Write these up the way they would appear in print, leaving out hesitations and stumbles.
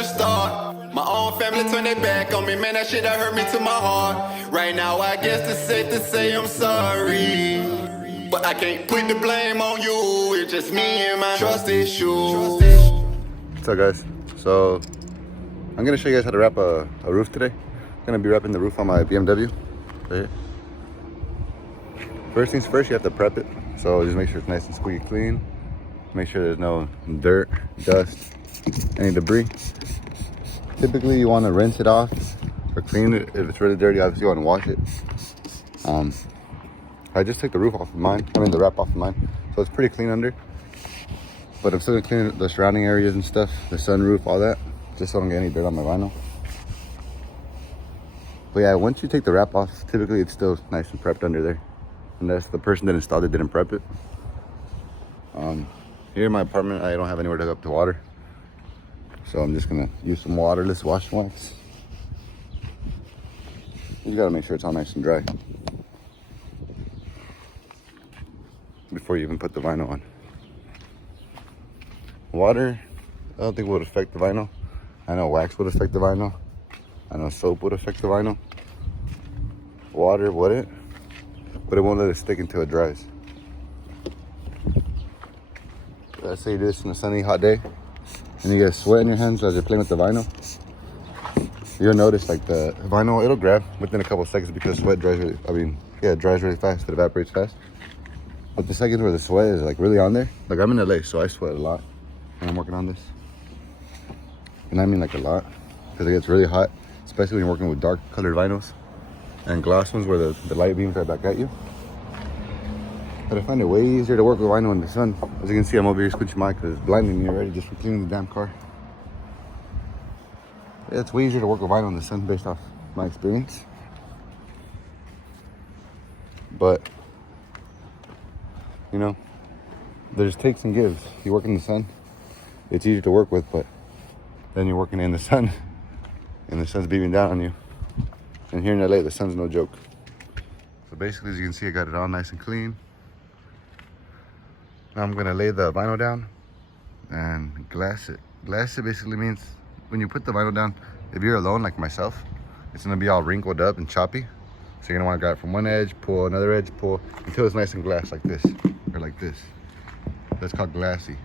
the start. My own family turned their back on me, man, that shit that hurt me to my heart. Right now, I guess it's safe to say I'm sorry, but I can't put the blame on you. It's just me and my trust issues. What's up, guys? So I'm gonna show you guys how to wrap a roof today. I'm gonna be wrapping the roof on my BMW right here. First things first, you have to prep it. So just make sure it's nice and squeaky clean. Make sure there's no dirt, dust, any debris. Typically you want to rinse it off or clean it. If it's really dirty, obviously you want to wash it. I just took the roof off of mine, the wrap off of mine. So it's pretty clean under. But I'm still gonna clean the surrounding areas and stuff, the sunroof, all that, just so I don't get any dirt on my vinyl. But yeah, once you take the wrap off, typically it's still nice and prepped under there. Unless the person that installed it didn't prep it. Here in my apartment, I don't have anywhere to hook up to water. So I'm just gonna use some waterless wash wax. You gotta make sure it's all nice and dry before you even put the vinyl on. Water, I don't think would affect the vinyl. I know wax would affect the vinyl. I know soap would affect the vinyl. Water wouldn't, but it won't let it stick until it dries. Let's say you do this on a sunny, hot day, and you get sweat in your hands as you're playing with the vinyl. You'll notice like the vinyl, it'll grab within a couple of seconds because sweat dries really, it dries really fast, it evaporates fast. But the seconds where the sweat is like really on there, like I'm in LA, so I sweat a lot when I'm working on this. And I mean like a lot, because it gets really hot, especially when you're working with dark colored vinyls and gloss ones where the light beams are back at you. But I find it way easier to work with vinyl in the sun. As you can see, I'm over here squinching my eye because it's blinding me already just from cleaning the damn car. Yeah, it's way easier to work with vinyl in the sun based off my experience. But, you know, there's takes and gives. You work in the sun, it's easier to work with, but then you're working in the sun and the sun's beaming down on you. And here in LA, the sun's no joke. So basically, as you can see, I got it all nice and clean. Now I'm gonna lay the vinyl down and glass it. Glass it basically means when you put the vinyl down, if you're alone like myself, it's gonna be all wrinkled up and choppy. So you're gonna wanna grab it from one edge, pull another edge, pull until it's nice and glass like this, or like this. That's called glassy.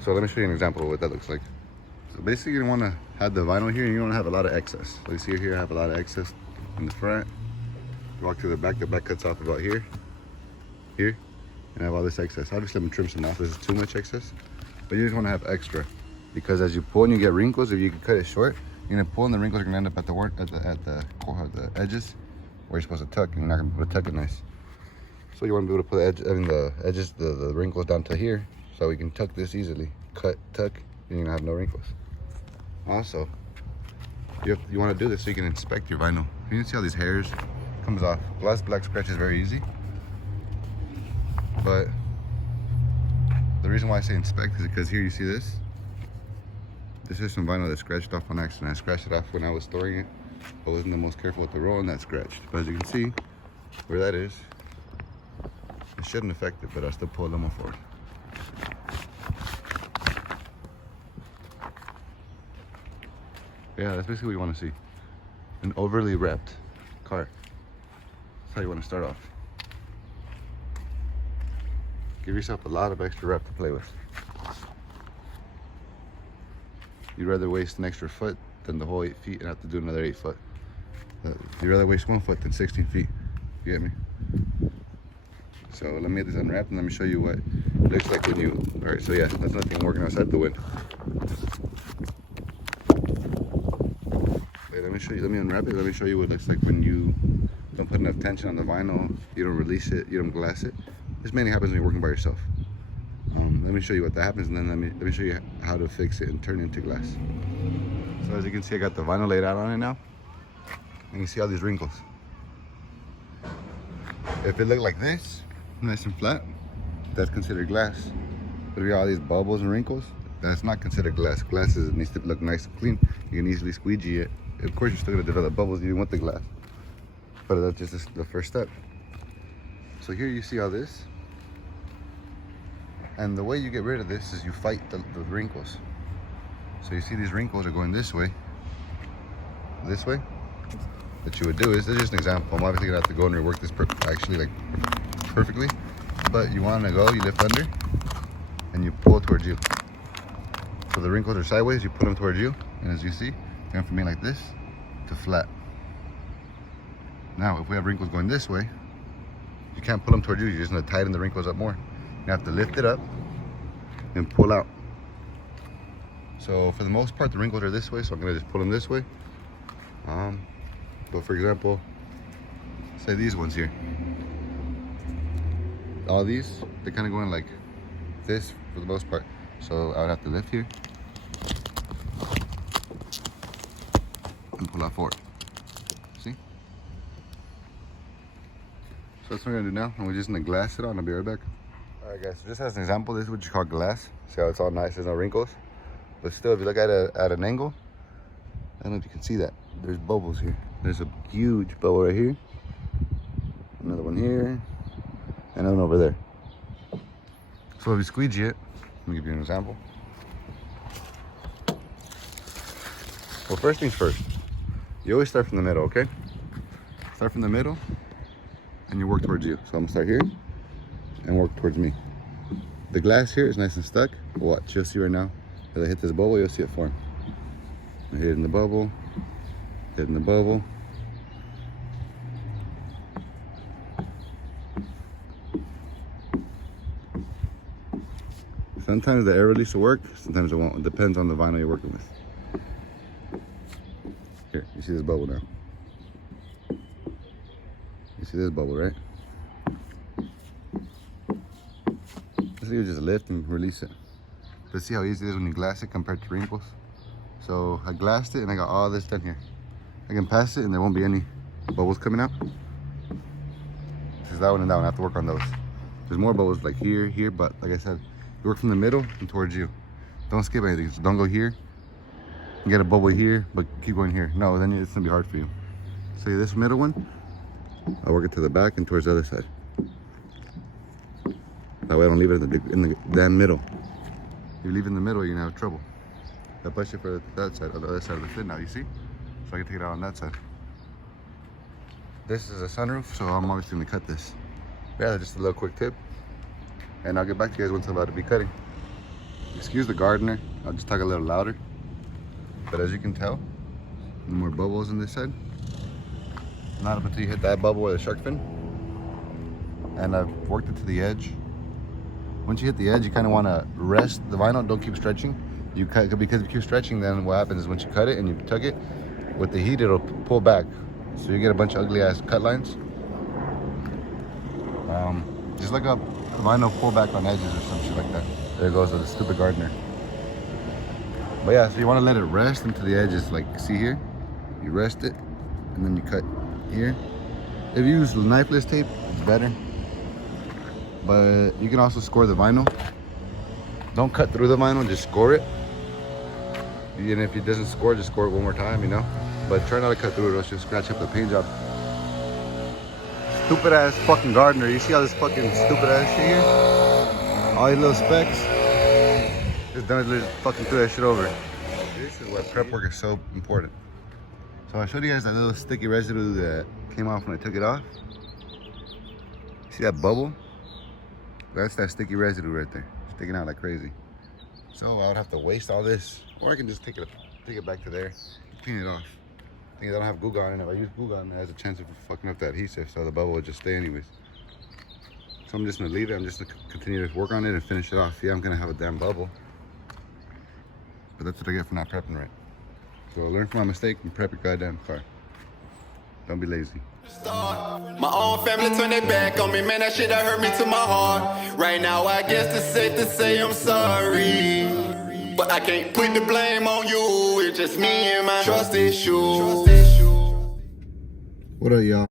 So let me show you an example of what that looks like. So basically you're gonna wanna have the vinyl here and you don't have a lot of excess. So you see here, I have a lot of excess in the front. You walk to the back cuts off about here, and I have all this excess. Obviously I'm gonna trim some off, this is too much excess. But you just wanna have extra. Because as you pull and you get wrinkles, if you can cut it short, you're gonna pull and the wrinkles are gonna end up at the edges where you're supposed to tuck, and you're not gonna be able to tuck it nice. So you wanna be able to put the edges, the wrinkles down to here, so we can tuck this easily. Cut, tuck, and you're gonna have no wrinkles. Also, you wanna do this so you can inspect your vinyl. You can see how these hairs comes off. Glass black scratch is very easy. But the reason why I say inspect is because here you see this. This is some vinyl that scratched off on accident. I scratched it off when I was storing it. I wasn't the most careful with the roll and that scratched. But as you can see, where that is, it shouldn't affect it, but I'll still pull a little more forward. Yeah, that's basically what you want to see. An overly wrapped car. That's how you want to start off. Give yourself a lot of extra wrap to play with. You'd rather waste an extra foot than the whole 8 feet and have to do another 8 foot. You'd rather waste 1 foot than 16 feet. You get me? So let me get this unwrapped and let me show you what it looks like when you... Alright, so yeah, that's nothing working outside the wind. Wait, let me unwrap it. Let me show you what it looks like when you don't put enough tension on the vinyl, you don't release it, you don't glass it. This mainly happens when you're working by yourself. Let me show you what that happens, and then let me show you how to fix it and turn it into glass. So as you can see, I got the vinyl laid out on it now, and you see all these wrinkles. If it looked like this, nice and flat, that's considered glass. But if you got all these bubbles and wrinkles, that's not considered glass. Glass needs to look nice and clean. You can easily squeegee it. Of course, you're still gonna develop bubbles even with the glass, but that's just the first step. So here you see all this. And the way you get rid of this is you fight the wrinkles. So you see these wrinkles are going this way. What you would do is, this is just an example. I'm obviously gonna have to go and rework this actually like perfectly. But you wanna go, you lift under and you pull towards you. So the wrinkles are sideways, you put them towards you. And as you see, they're from being like this to flat. Now, if we have wrinkles going this way, you can't pull them towards you. You're just gonna tighten the wrinkles up more. You have to lift it up and pull out. So for the most part, the wrinkles are this way, so I'm gonna just pull them this way. But for example, say these ones here. All these, they're kind of going like this for the most part. So I would have to lift here and pull out forward. See? So that's what we're gonna do now, and we're just gonna glass it on. I'll be right back. All right, guys. So just as an example, this is what you call glass. See how it's all nice? There's no wrinkles. But still, if you look at it at an angle, I don't know if you can see that. There's bubbles here. There's a huge bubble right here. Another one here. And another one over there. So if you squeegee it, let me give you an example. Well, first things first. You always start from the middle, okay? Start from the middle, and you work towards you. So I'm gonna start here, and work towards me. The glass here is nice and stuck. Watch, you'll see right now. As I hit this bubble, you'll see it form. I hit in the bubble, hit in the bubble. Sometimes the air release will work, sometimes it won't. It depends on the vinyl you're working with. Here, you see this bubble now. You see this bubble, right? Let's see, you just lift and release it. But see how easy it is when you glass it compared to wrinkles? So I glassed it and I got all this done here. I can pass it and there won't be any bubbles coming out. This is that one and that one. I have to work on those. There's more bubbles like here, here, but like I said, you work from the middle and towards you. Don't skip anything. So don't go here and get a bubble here, but keep going here. No, then it's gonna be hard for you. So this middle one, I'll work it to the back and towards the other side. That way I don't leave it in the damn middle. If you leave it in the middle, you're gonna have trouble. I push it for that side, on the other side of the fit now, you see? So I can take it out on that side. This is a sunroof, so I'm obviously gonna cut this. Yeah, just a little quick tip. And I'll get back to you guys once I'm about to be cutting. Excuse the gardener, I'll just talk a little louder. But as you can tell, more bubbles on this side. Not up until you hit that bubble with a shark fin. And I've worked it to the edge. Once you hit the edge, you kind of want to rest the vinyl, don't keep stretching. You cut, because if you keep stretching, then what happens is once you cut it and you tuck it, with the heat, it'll pull back. So you get a bunch of ugly ass cut lines. Just like a vinyl pull back on edges or some shit like that. There goes the stupid gardener. But yeah, so you want to let it rest into the edges, like see here? You rest it, and then you cut here. If you use knifeless tape, it's better. But you can also score the vinyl. Don't cut through the vinyl, just score it. And if it doesn't score, just score it one more time, you know? But try not to cut through it, or else you'll scratch up the paint job. Stupid ass fucking gardener. You see all this fucking stupid ass shit here? All these little specks. Just done it, fucking threw that shit over. This is why prep work is so important. So I showed you guys that little sticky residue that came off when I took it off. See that bubble? That's that sticky residue right there, sticking out like crazy. So I would have to waste all this, or I can just take it back to there, clean it off. I think I don't have Goo Gone in it. If I use Goo Gone, it has a chance of fucking up that adhesive, so the bubble will just stay anyways. So I'm just gonna leave it. I'm just gonna continue to work on it and finish it off. Yeah, I'm gonna have a damn bubble, but that's what I get for not prepping right. So learn from my mistake and prep your goddamn car. Don't be lazy. My own family turned their back on me, man, that shit that hurt me to my heart. Right now I guess it's safe to say I'm sorry, but I can't put the blame on you. It's just me and my trust issue. What up, y'all?